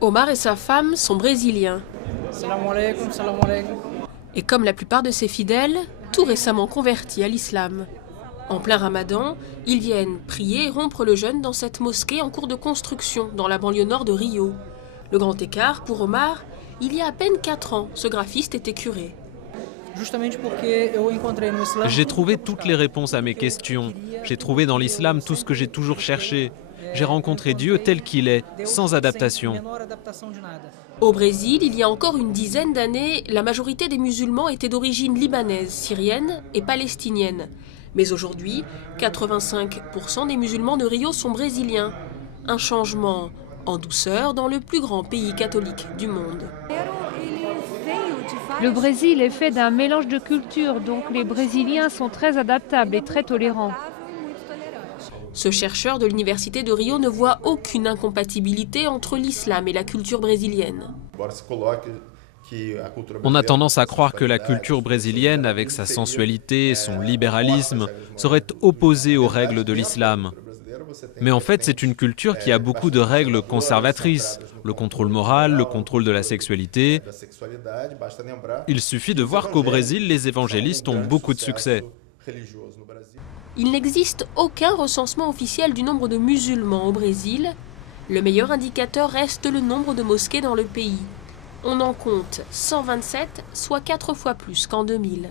Omar et sa femme sont brésiliens. Salam alaikum, salam alaikum. Et comme la plupart de ses fidèles, tout récemment convertis à l'islam. En plein ramadan, ils viennent prier et rompre le jeûne dans cette mosquée en cours de construction dans la banlieue nord de Rio. Le grand écart, pour Omar, il y a à peine 4 ans, ce graphiste était curé. J'ai trouvé toutes les réponses à mes questions. J'ai trouvé dans l'islam tout ce que j'ai toujours cherché. J'ai rencontré Dieu tel qu'il est, sans adaptation. Au Brésil, il y a encore une dizaine d'années, la majorité des musulmans étaient d'origine libanaise, syrienne et palestinienne. Mais aujourd'hui, 85% des musulmans de Rio sont brésiliens. Un changement en douceur dans le plus grand pays catholique du monde. Le Brésil est fait d'un mélange de cultures, donc les Brésiliens sont très adaptables et très tolérants. Ce chercheur de l'université de Rio ne voit aucune incompatibilité entre l'islam et la culture brésilienne. On a tendance à croire que la culture brésilienne, avec sa sensualité et son libéralisme, serait opposée aux règles de l'islam. Mais en fait, c'est une culture qui a beaucoup de règles conservatrices. Le contrôle moral, le contrôle de la sexualité. Il suffit de voir qu'au Brésil, les évangélistes ont beaucoup de succès. Il n'existe aucun recensement officiel du nombre de musulmans au Brésil. Le meilleur indicateur reste le nombre de mosquées dans le pays. On en compte 127, soit 4 fois plus qu'en 2000.